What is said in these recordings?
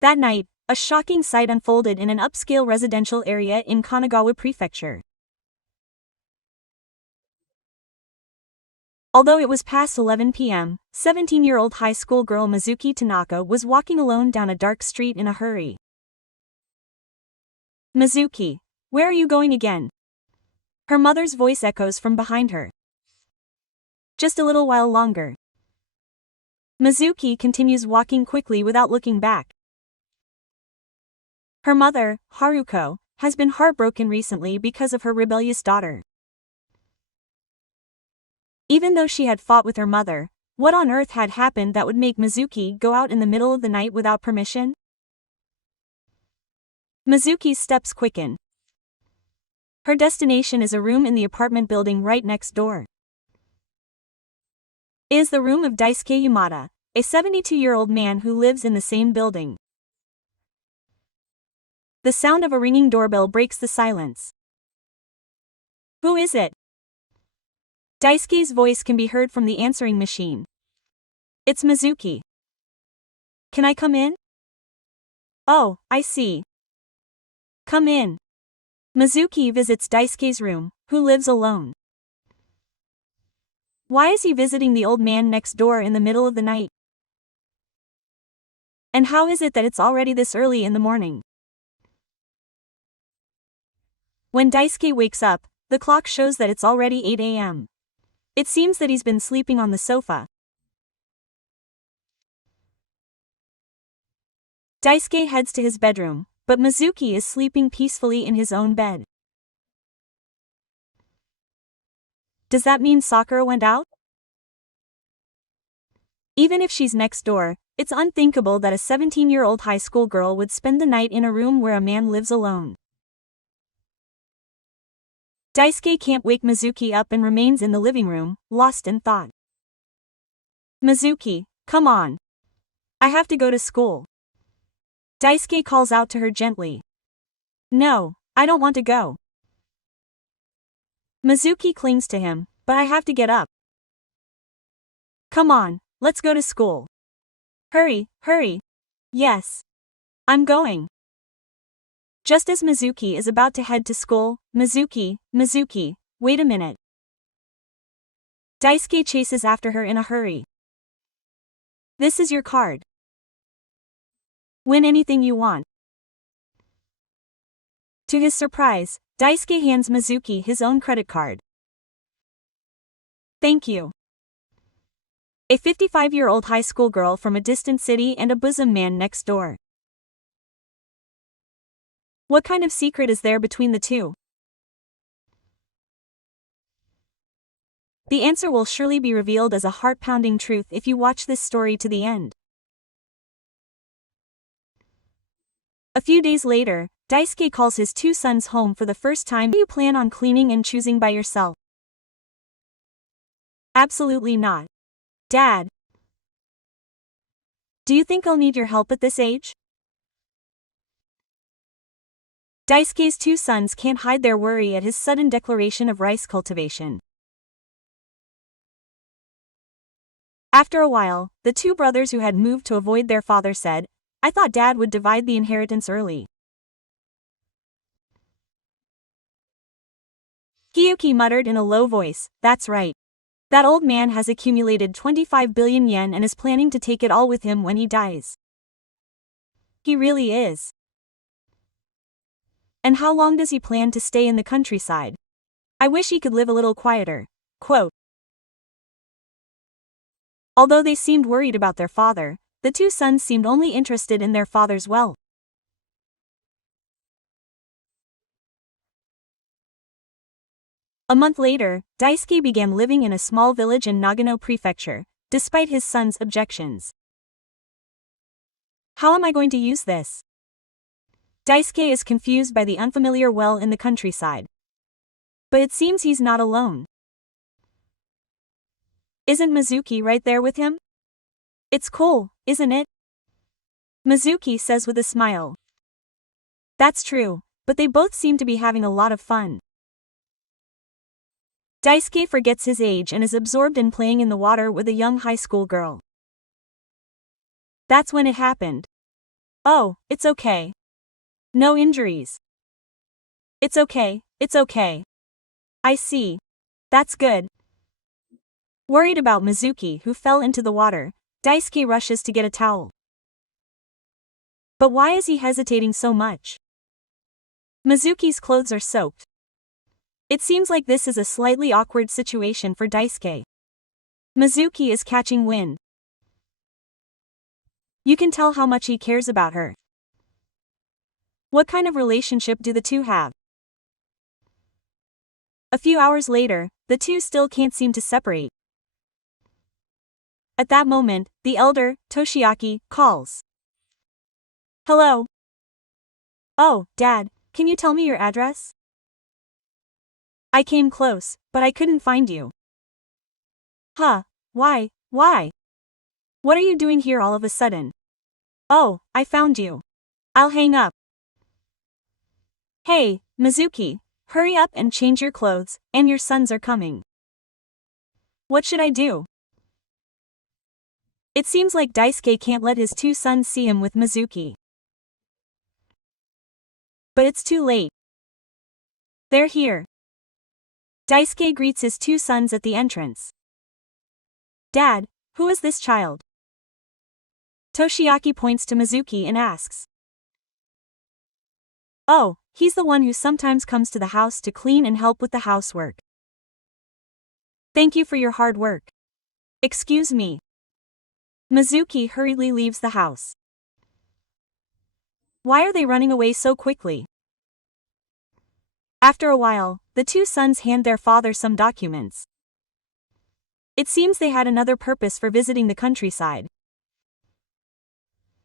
That night, a shocking sight unfolded in an upscale residential area in Kanagawa Prefecture. Although it was past 11 p.m., 17-year-old high school girl Mizuki Tanaka was walking alone down a dark street in a hurry. "Mizuki, where are you going again?" Her mother's voice echoes from behind her. "Just a little while longer." Mizuki continues walking quickly without looking back. Her mother, Haruko, has been heartbroken recently because of her rebellious daughter. Even though she had fought with her mother, what on earth had happened that would make Mizuki go out in the middle of the night without permission? Mizuki's steps quicken. Her destination is a room in the apartment building right next door. It is the room of Daisuke Yamada, a 72-year-old man who lives in the same building. The sound of a ringing doorbell breaks the silence. "Who is it?" Daisuke's voice can be heard from the answering machine. "It's Mizuki. Can I come in?" "Oh, I see. Come in." Mizuki visits Daisuke's room, who lives alone. Why is he visiting the old man next door in the middle of the night? And how is it that it's already this early in the morning? When Daisuke wakes up, the clock shows that it's already 8 a.m. It seems that he's been sleeping on the sofa. Daisuke heads to his bedroom, but Mizuki is sleeping peacefully in his own bed. Does that mean Sakura went out? Even if she's next door, it's unthinkable that a 17-year-old high school girl would spend the night in a room where a man lives alone. Daisuke can't wake Mizuki up and remains in the living room, lost in thought. "Mizuki, come on. I have to go to school." Daisuke calls out to her gently. "No, I don't want to go." Mizuki clings to him, "But I have to get up." "Come on, let's go to school. Hurry, hurry." "Yes. I'm going." Just as Mizuki is about to head to school, Mizuki, wait a minute." Daisuke chases after her in a hurry. "This is your card. Win anything you want." To his surprise, Daisuke hands Mizuki his own credit card. "Thank you." A 55-year-old high school girl from a distant city and a bosom man next door. What kind of secret is there between the two? The answer will surely be revealed as a heart-pounding truth if you watch this story to the end. A few days later, Daisuke calls his two sons home for the first time. "Do you plan on cleaning and choosing by yourself?" "Absolutely not, Dad." "Do you think I'll need your help at this age?" Daisuke's two sons can't hide their worry at his sudden declaration of rice cultivation. After a while, the two brothers who had moved to avoid their father said, "I thought Dad would divide the inheritance early." Hiyuki muttered in a low voice, "That's right. That old man has accumulated 25 billion yen and is planning to take it all with him when he dies." He really is. And how long does he plan to stay in the countryside? I wish he could live a little quieter. Quote. Although they seemed worried about their father, the two sons seemed only interested in their father's wealth. A month later, Daisuke began living in a small village in Nagano Prefecture, despite his son's objections. How am I going to use this? Daisuke is confused by the unfamiliar well in the countryside. But it seems he's not alone. Isn't Mizuki right there with him? It's cool, isn't it? Mizuki says with a smile. That's true, but they both seem to be having a lot of fun. Daisuke forgets his age and is absorbed in playing in the water with a young high school girl. That's when it happened. Oh, it's okay. No injuries. It's okay, it's okay. I see. That's good. Worried about Mizuki, who fell into the water, Daisuke rushes to get a towel. But why is he hesitating so much? Mizuki's clothes are soaked. It seems like this is a slightly awkward situation for Daisuke. Mizuki is catching wind. You can tell how much he cares about her. What kind of relationship do the two have? A few hours later, the two still can't seem to separate. At that moment, the elder, Toshiaki, calls. Hello. Oh, Dad, can you tell me your address? I came close, but I couldn't find you. Huh, why? What are you doing here all of a sudden? Oh, I found you. I'll hang up. Hey, Mizuki, hurry up and change your clothes, and your sons are coming. What should I do? It seems like Daisuke can't let his two sons see him with Mizuki. But it's too late. They're here. Daisuke greets his two sons at the entrance. Dad, who is this child? Toshiaki points to Mizuki and asks. Oh, he's the one who sometimes comes to the house to clean and help with the housework. Thank you for your hard work. Excuse me. Mizuki hurriedly leaves the house. Why are they running away so quickly? After a while, the two sons hand their father some documents. It seems they had another purpose for visiting the countryside.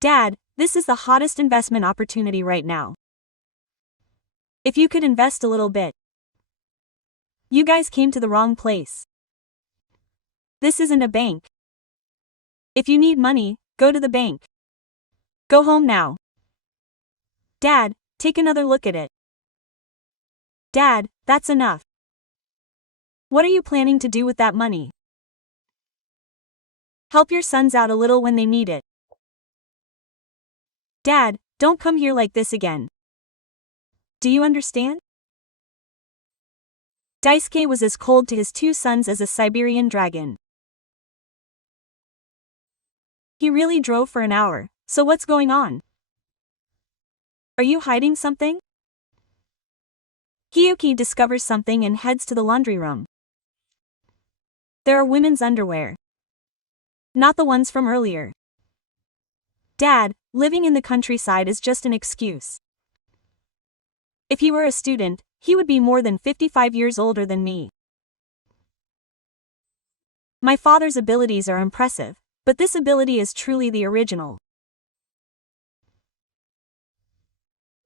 Dad, this is the hottest investment opportunity right now. If you could invest a little bit. You guys came to the wrong place. This isn't a bank. If you need money, go to the bank. Go home now. Dad, take another look at it. Dad, that's enough. What are you planning to do with that money? Help your sons out a little when they need it. Dad, don't come here like this again. Do you understand? Daisuke was as cold to his two sons as a Siberian dragon. He really drove for an hour, so what's going on? Are you hiding something? Hiyuki discovers something and heads to the laundry room. There are women's underwear. Not the ones from earlier. Dad, living in the countryside is just an excuse. If he were a student, he would be more than 55 years older than me. My father's abilities are impressive, but this ability is truly the original.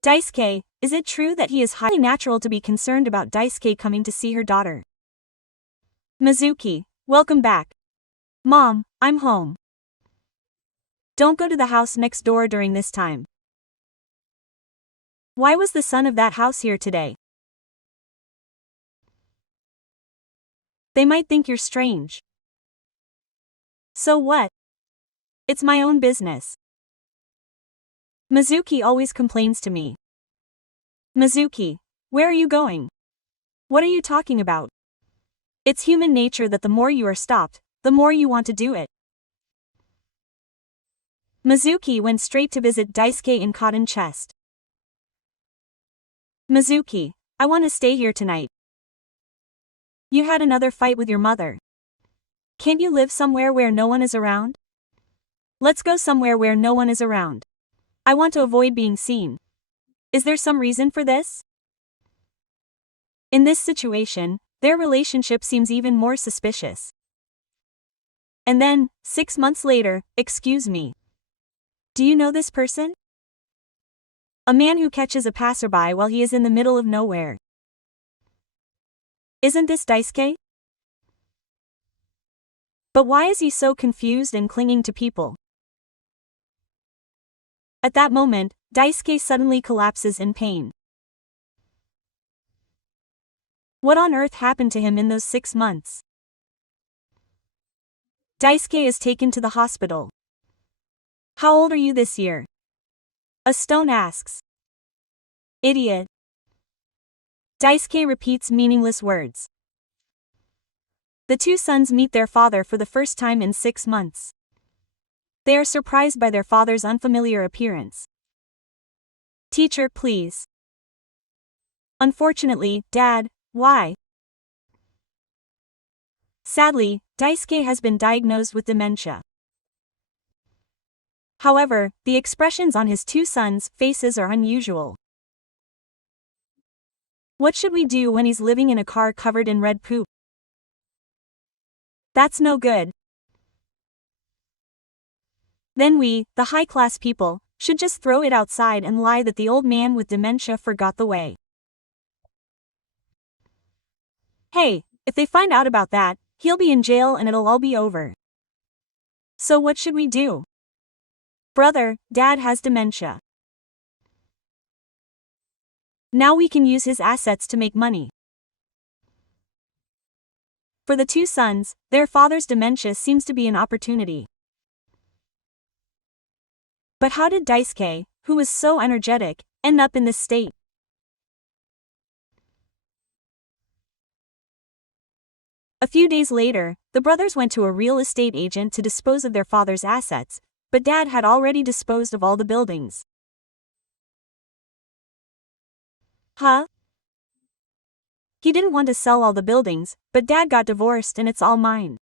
Daisuke, is it true that he is highly natural to be concerned about Daisuke coming to see her daughter? Mizuki, welcome back. Mom, I'm home. Don't go to the house next door during this time. Why was the son of that house here today? They might think you're strange. So what? It's my own business. Mizuki always complains to me. Mizuki, where are you going? What are you talking about? It's human nature that the more you are stopped, the more you want to do it. Mizuki went straight to visit Daisuke in cotton chest. Mizuki, I want to stay here tonight. You had another fight with your mother. Can't you live somewhere where no one is around? Let's go somewhere where no one is around. I want to avoid being seen. Is there some reason for this? In this situation, their relationship seems even more suspicious. And then, 6 months later, excuse me. Do you know this person? A man who catches a passerby while he is in the middle of nowhere. Isn't this Daisuke? But why is he so confused and clinging to people? At that moment, Daisuke suddenly collapses in pain. What on earth happened to him in those 6 months? Daisuke is taken to the hospital. How old are you this year? A stone asks. Idiot. Daisuke repeats meaningless words. The two sons meet their father for the first time in 6 months. They are surprised by their father's unfamiliar appearance. Teacher, please. Unfortunately, Dad, why? Sadly, Daisuke has been diagnosed with dementia. However, the expressions on his two sons' faces are unusual. What should we do when he's living in a car covered in red poop? That's no good. Then we, the high-class people, should just throw it outside and lie that the old man with dementia forgot the way. Hey, if they find out about that, he'll be in jail and it'll all be over. So what should we do? Brother, Dad has dementia. Now we can use his assets to make money. For the two sons, their father's dementia seems to be an opportunity. But how did Daisuke, who was so energetic, end up in this state? A few days later, the brothers went to a real estate agent to dispose of their father's assets, but Dad had already disposed of all the buildings. Huh? He didn't want to sell all the buildings, but Dad got divorced and it's all mine.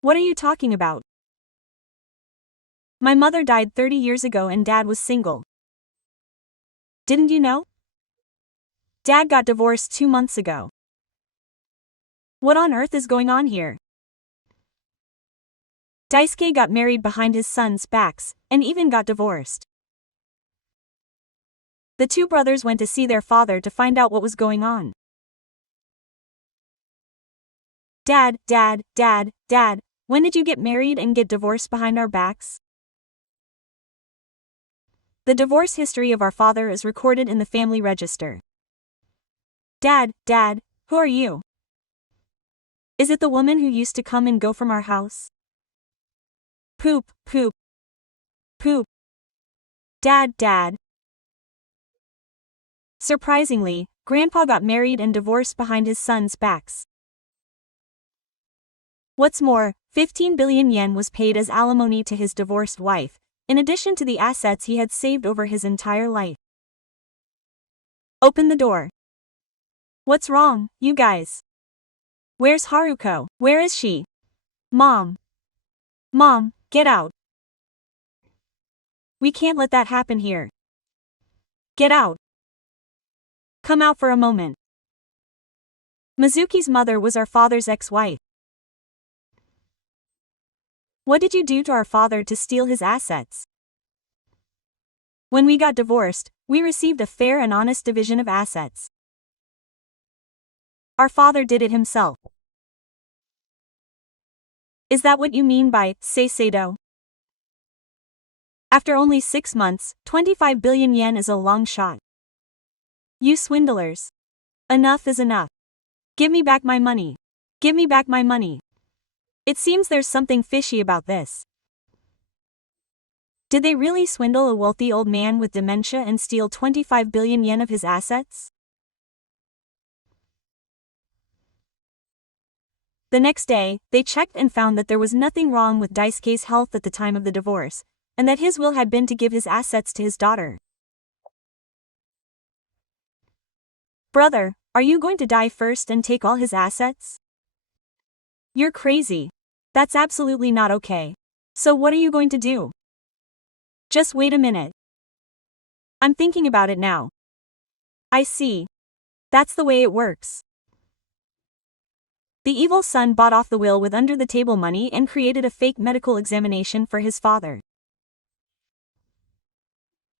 What are you talking about? My mother died 30 years ago and Dad was single. Didn't you know? Dad got divorced 2 months ago. What on earth is going on here? Daisuke got married behind his sons' backs, and even got divorced. The two brothers went to see their father to find out what was going on. Dad, when did you get married and get divorced behind our backs? The divorce history of our father is recorded in the family register. Dad, who are you? Is it the woman who used to come and go from our house? Poop. Dad. Surprisingly, Grandpa got married and divorced behind his sons' backs. What's more, 15 billion yen was paid as alimony to his divorced wife, in addition to the assets he had saved over his entire life. Open the door. What's wrong, you guys? Where's Haruko? Where is she? Mom, get out. We can't let that happen here. Get out. Come out for a moment. Mizuki's mother was our father's ex-wife. What did you do to our father to steal his assets? When we got divorced, we received a fair and honest division of assets. Our father did it himself. Is that what you mean by seiseido? After only 6 months, 25 billion yen is a long shot. You swindlers. Enough is enough. Give me back my money. It seems there's something fishy about this. Did they really swindle a wealthy old man with dementia and steal 25 billion yen of his assets? The next day, they checked and found that there was nothing wrong with Daisuke's health at the time of the divorce, and that his will had been to give his assets to his daughter. Brother, are you going to die first and take all his assets? You're crazy. That's absolutely not okay. So what are you going to do? Just wait a minute. I'm thinking about it now. I see. That's the way it works. The evil son bought off the will with under-the-table money and created a fake medical examination for his father.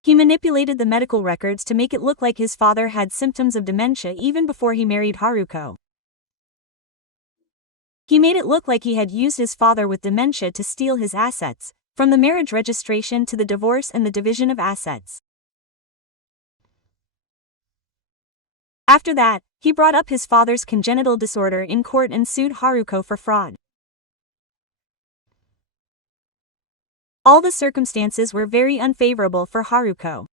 He manipulated the medical records to make it look like his father had symptoms of dementia even before he married Haruko. He made it look like he had used his father with dementia to steal his assets, from the marriage registration to the divorce and the division of assets. After that, he brought up his father's congenital disorder in court and sued Haruko for fraud. All the circumstances were very unfavorable for Haruko.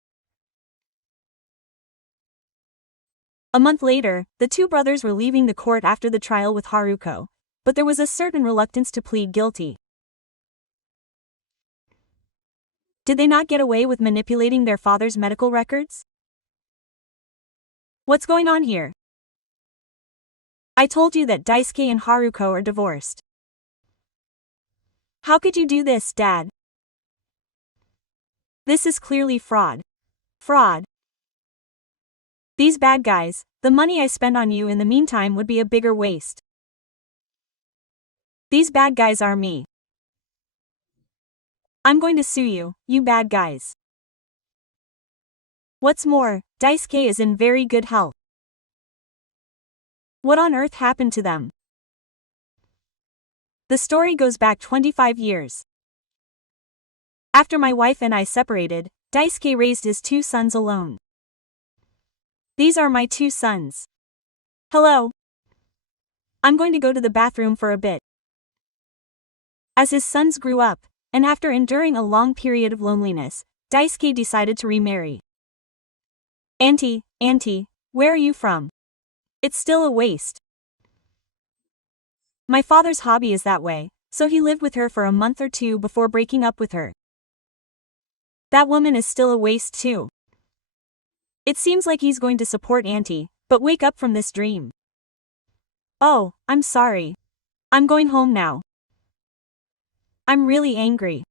A month later, the two brothers were leaving the court after the trial with Haruko, but there was a certain reluctance to plead guilty. Did they not get away with manipulating their father's medical records? What's going on here? I told you that Daisuke and Haruko are divorced. How could you do this, Dad? This is clearly fraud. Fraud. These bad guys, the money I spend on you in the meantime would be a bigger waste. These bad guys are me. I'm going to sue you, you bad guys. What's more, Daisuke is in very good health. What on earth happened to them? The story goes back 25 years. After my wife and I separated, Daisuke raised his two sons alone. These are my two sons. Hello. I'm going to go to the bathroom for a bit. As his sons grew up, and after enduring a long period of loneliness, Daisuke decided to remarry. Auntie, where are you from? It's still a waste. My father's hobby is that way, so he lived with her for a month or two before breaking up with her. That woman is still a waste too. It seems like he's going to support Auntie, but wake up from this dream. Oh, I'm sorry. I'm going home now. I'm really angry.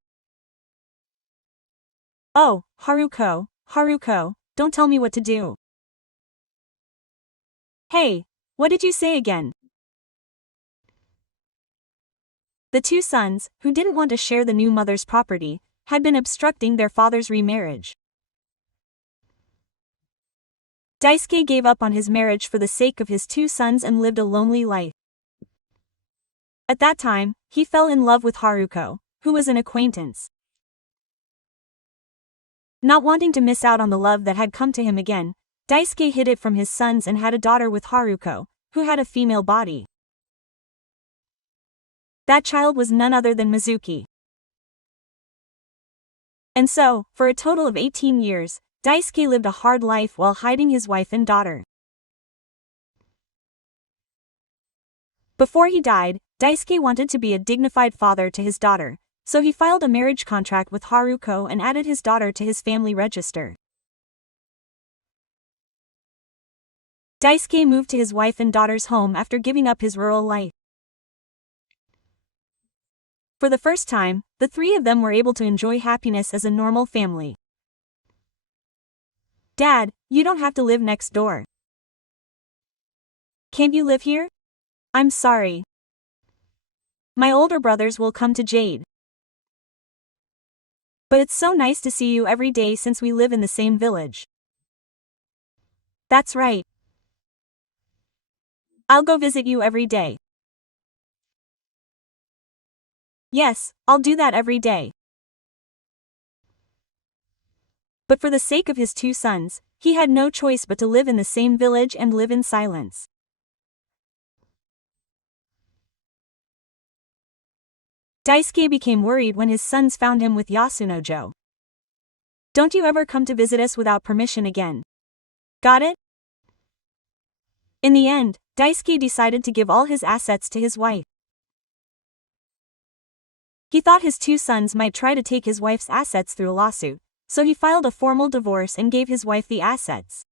Oh, Haruko, don't tell me what to do. Hey, what did you say again? The two sons, who didn't want to share the new mother's property, had been obstructing their father's remarriage. Daisuke gave up on his marriage for the sake of his two sons and lived a lonely life. At that time, he fell in love with Haruko, who was an acquaintance. Not wanting to miss out on the love that had come to him again, Daisuke hid it from his sons and had a daughter with Haruko, who had a female body. That child was none other than Mizuki. And so, for a total of 18 years, Daisuke lived a hard life while hiding his wife and daughter. Before he died, Daisuke wanted to be a dignified father to his daughter, so he filed a marriage contract with Haruko and added his daughter to his family register. Daisuke moved to his wife and daughter's home after giving up his rural life. For the first time, the three of them were able to enjoy happiness as a normal family. Dad, you don't have to live next door. Can't you live here? I'm sorry. My older brothers will come to Jade. But it's so nice to see you every day since we live in the same village. That's right. I'll go visit you every day. Yes, I'll do that every day. But for the sake of his two sons, he had no choice but to live in the same village and live in silence. Daisuke became worried when his sons found him with Yasunojo. Don't you ever come to visit us without permission again. Got it? In the end, Daisuke decided to give all his assets to his wife. He thought his two sons might try to take his wife's assets through a lawsuit, so he filed a formal divorce and gave his wife the assets.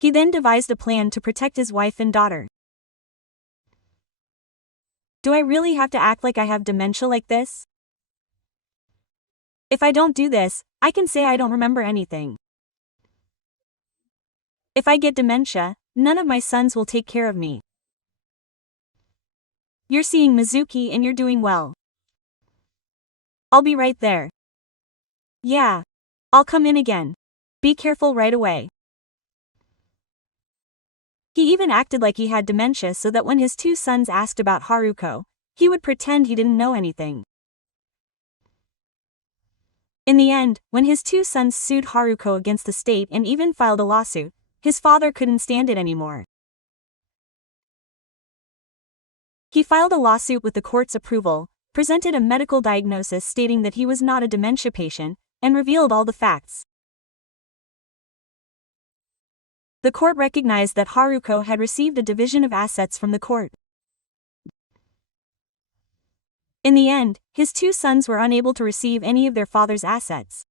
He then devised a plan to protect his wife and daughter. Do I really have to act like I have dementia like this? If I don't do this, I can say I don't remember anything. If I get dementia, none of my sons will take care of me. You're seeing Mizuki and you're doing well. I'll be right there. Yeah. I'll come in again. Be careful right away. He even acted like he had dementia so that when his two sons asked about Haruko, he would pretend he didn't know anything. In the end, when his two sons sued Haruko against the state and even filed a lawsuit, his father couldn't stand it anymore. He filed a lawsuit with the court's approval, presented a medical diagnosis stating that he was not a dementia patient, and revealed all the facts. The court recognized that Haruko had received a division of assets from the court. In the end, his two sons were unable to receive any of their father's assets.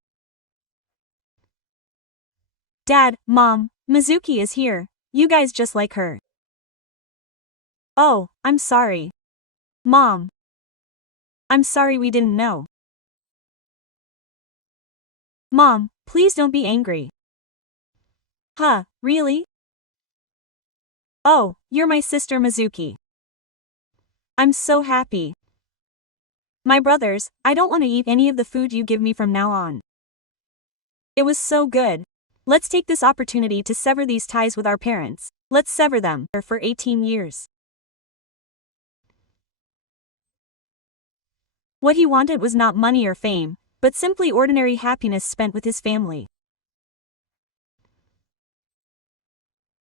Dad, Mom, Mizuki is here, you guys just like her. Oh, I'm sorry. Mom. I'm sorry we didn't know. Mom, please don't be angry. Huh, really? Oh, you're my sister Mizuki. I'm so happy. My brothers, I don't want to eat any of the food you give me from now on. It was so good. Let's take this opportunity to sever these ties with our parents. Let's sever them for 18 years. What he wanted was not money or fame, but simply ordinary happiness spent with his family.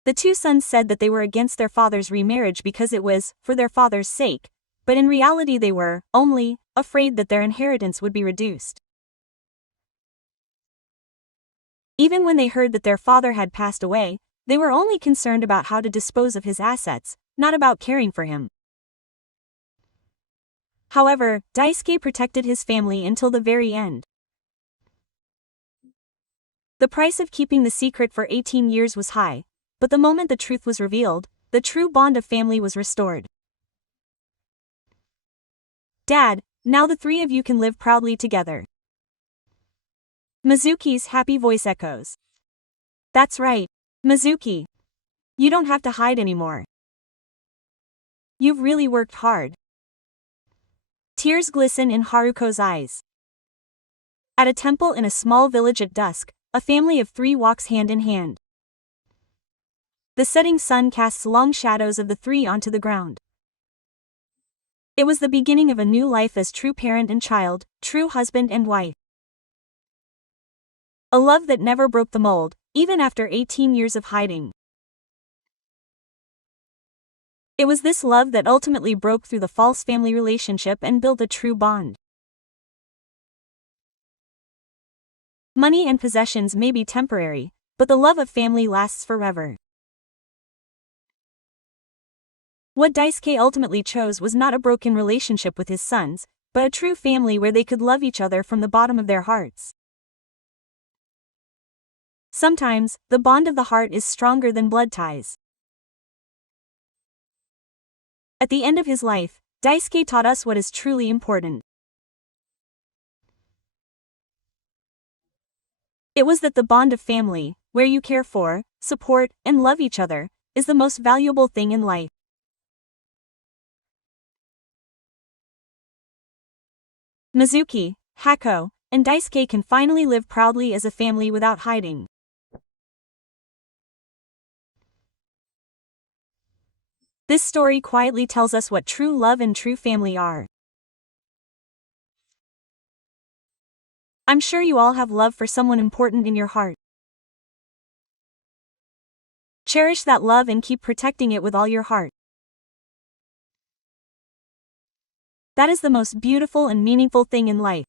The two sons said that they were against their father's remarriage because it was for their father's sake, but in reality they were only afraid that their inheritance would be reduced. Even when they heard that their father had passed away, they were only concerned about how to dispose of his assets, not about caring for him. However, Daisuke protected his family until the very end. The price of keeping the secret for 18 years was high, but the moment the truth was revealed, the true bond of family was restored. Dad, now the three of you can live proudly together. Mizuki's happy voice echoes. That's right, Mizuki. You don't have to hide anymore. You've really worked hard. Tears glisten in Haruko's eyes. At a temple in a small village at dusk, a family of three walks hand in hand. The setting sun casts long shadows of the three onto the ground. It was the beginning of a new life as true parent and child, true husband and wife. A love that never broke the mold, even after 18 years of hiding. It was this love that ultimately broke through the false family relationship and built a true bond. Money and possessions may be temporary, but the love of family lasts forever. What Daisuke ultimately chose was not a broken relationship with his sons, but a true family where they could love each other from the bottom of their hearts. Sometimes, the bond of the heart is stronger than blood ties. At the end of his life, Daisuke taught us what is truly important. It was that the bond of family, where you care for, support, and love each other, is the most valuable thing in life. Mizuki, Hako, and Daisuke can finally live proudly as a family without hiding. This story quietly tells us what true love and true family are. I'm sure you all have love for someone important in your heart. Cherish that love and keep protecting it with all your heart. That is the most beautiful and meaningful thing in life.